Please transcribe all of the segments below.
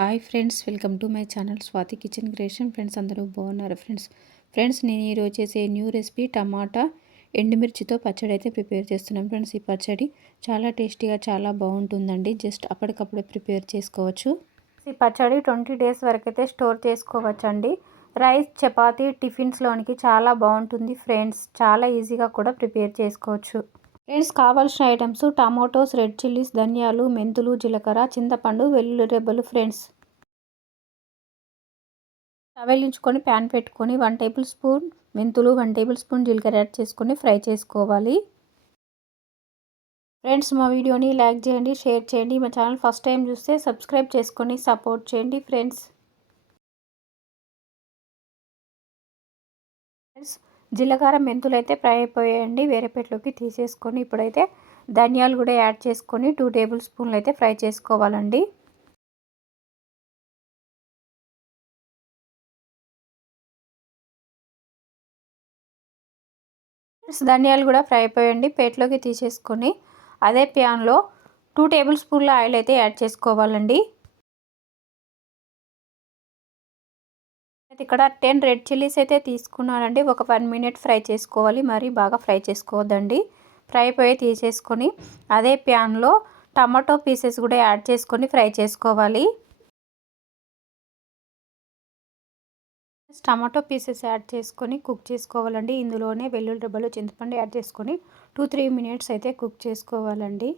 Hi friends, welcome to my channel Swathi kitchen creation. Friends అందరూ బాగున్నారు friends నేను ఈరోజు చేసే న్యూ రెసిపీ టమాటా ఎండుమిర్చితో పచ్చడి అయితే ప్రిపేర్ చేస్తున్నాను ఫ్రెండ్స్. ఈ పచ్చడి చాలా టేస్టీగా చాలా బాగుంటుందండి. జస్ట్ అప్పటికప్పుడే ప్రిపేర్ చేసుకోవచ్చు. ఈ పచ్చడి 20 డేస్ వరకు అయితే స్టోర్ చేసుకోవచ్చండి. రైస్, చపాతీ, టిఫిన్స్లోనికి చాలా బాగుంటుంది ఫ్రెండ్స్. చాలా ఈజీగా కూడా ప్రిపేర్ చేసుకోవచ్చు ఫ్రెండ్స్. కావాల్సిన ఐటమ్స్ టమాటోస్, రెడ్ చిల్లీస్, ధనియాలు, మెంతులు, జీలకర్ర, చింతపండు, వెల్లుల్లి రెబ్బలు ఫ్రెండ్స్. తవలించుకొని ప్యాన్ పెట్టుకొని 1 టేబుల్ స్పూన్ మెంతులు, 1 టేబుల్ స్పూన్ జీలకర్ర యాడ్ చేసుకొని ఫ్రై చేసుకోవాలి ఫ్రెండ్స్. మా వీడియోని లైక్ చేయండి, షేర్ చేయండి. మా ఛానల్ ఫస్ట్ టైం చూస్తే సబ్స్క్రైబ్ చేసుకొని సపోర్ట్ చేయండి ఫ్రెండ్స్. జీలకర్ర, మెంతులు అయితే ఫ్రై అయిపోయాయండి. వేరే ప్లేట్లోకి తీసేసుకొని ఇప్పుడైతే ధనియాలు కూడా యాడ్ చేసుకొని 2 టేబుల్ స్పూన్లు అయితే ఫ్రై చేసుకోవాలండి. ధనియాలు కూడా ఫ్రై అయిపోయండి. ప్లేట్లోకి తీసేసుకొని అదే ప్యాన్లో 2 టేబుల్ స్పూన్ల ఆయిల్ అయితే యాడ్ చేసుకోవాలండి. ఇక్కడ 10 రెడ్ చిల్లీస్ అయితే తీసుకున్నానండి. ఒక 1 మినిట్ ఫ్రై చేసుకోవాలి, మరీ బాగా ఫ్రై చేసుకోవద్దండి. ఫ్రై అయిపోయి తీసేసుకొని అదే ప్యాన్లో టమాటో పీసెస్ కూడా యాడ్ చేసుకొని ఫ్రై చేసుకోవాలి. టమాటో పీసెస్ యాడ్ చేసుకొని కుక్ చేసుకోవాలండి. ఇందులోనే వెల్లుల్లి రెబ్బలు, చింతపండు యాడ్ చేసుకొని 2-3 మినిట్స్ అయితే కుక్ చేసుకోవాలండి.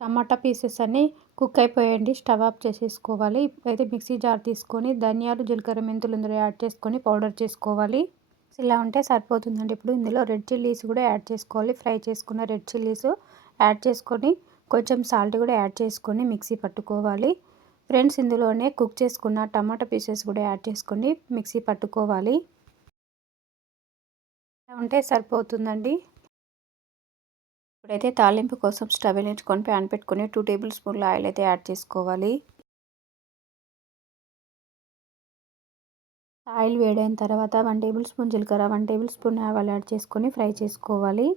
టమాటా పీసెస్ అన్నీ కుక్ అయిపోయండి. స్టవ్ ఆఫ్ చేసేసుకోవాలి. ఇప్పుడైతే మిక్సీ జార్ తీసుకొని ధనియాలు, జీలకర్ర, మెంతులు ఇందులో యాడ్ చేసుకొని పౌడర్ చేసుకోవాలి. ఇలా ఉంటే సరిపోతుందండి. ఇప్పుడు ఇందులో రెడ్ చిల్లీస్ కూడా యాడ్ చేసుకోవాలి. ఫ్రై చేసుకున్న రెడ్ చిల్లీస్ యాడ్ చేసుకొని కొంచెం సాల్ట్ కూడా యాడ్ చేసుకొని మిక్సీ పట్టుకోవాలి ఫ్రెండ్స్. ఇందులోనే కుక్ చేసుకున్న టమాటా పీసెస్ కూడా యాడ్ చేసుకొని మిక్సీ పట్టుకోవాలి. ఇలా ఉంటే సరిపోతుందండి. ఇప్పుడైతే తాలింపు కోసం స్టవ్ వెలిగించుకొని ప్యాన్ పెట్టుకొని 2 టేబుల్ స్పూన్ల ఆయిల్ అయితే యాడ్ చేసుకోవాలి. ఆయిల్ వేడైన తర్వాత 1 టేబుల్ స్పూన్ జీలకర్ర, 1 టేబుల్ స్పూన్ ఆవాలు యాడ్ చేసుకొని ఫ్రై చేసుకోవాలి.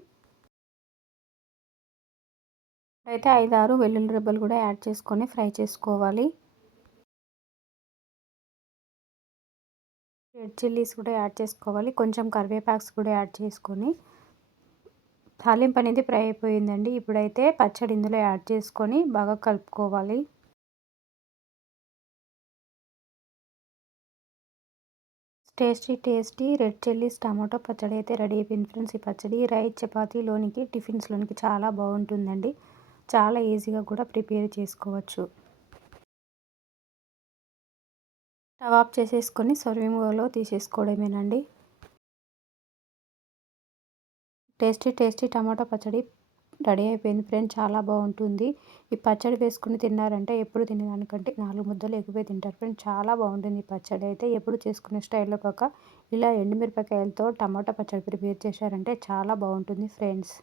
అయితే 5-6 వెల్లుల్లి రెబ్బలు కూడా యాడ్ చేసుకొని ఫ్రై చేసుకోవాలి. రెడ్ చిల్లీస్ కూడా యాడ్ చేసుకోవాలి. కొంచెం కరివేపాక్స్ కూడా యాడ్ చేసుకొని తాలింపు అనేది ఫ్రై అయిపోయిందండి. ఇప్పుడైతే పచ్చడి ఇందులో యాడ్ చేసుకొని బాగా కలుపుకోవాలి. టేస్టీ రెడ్ చిల్లీస్ టమాటో పచ్చడి అయితే రెడీ అయిపోయింది ఫ్రెండ్స్. ఈ పచ్చడి రైస్, చపాతీలోనికి, టిఫిన్స్లోనికి చాలా బాగుంటుందండి. చాలా ఈజీగా కూడా ప్రిపేర్ చేసుకోవచ్చు. స్టవ్ ఆఫ్ చేసేసుకొని సర్వింగ్ బౌల్లో తీసేసుకోవడమేనండి. టేస్టీ టమాటో పచ్చడి రెడీ అయిపోయింది ఫ్రెండ్స్. చాలా బాగుంటుంది. ఈ పచ్చడి వేసుకుని తిన్నారంటే ఎప్పుడు తినేదానికంటే 4 ముద్దలు ఎక్కువే తింటారు ఫ్రెండ్స్. చాలా బాగుంటుంది ఈ పచ్చడి అయితే. ఎప్పుడు చేసుకునే స్టైల్లో కాక ఇలా ఎండుమిరపకాయలతో టమాటా పచ్చడి ప్రిపేర్ చేశారంటే చాలా బాగుంటుంది ఫ్రెండ్స్.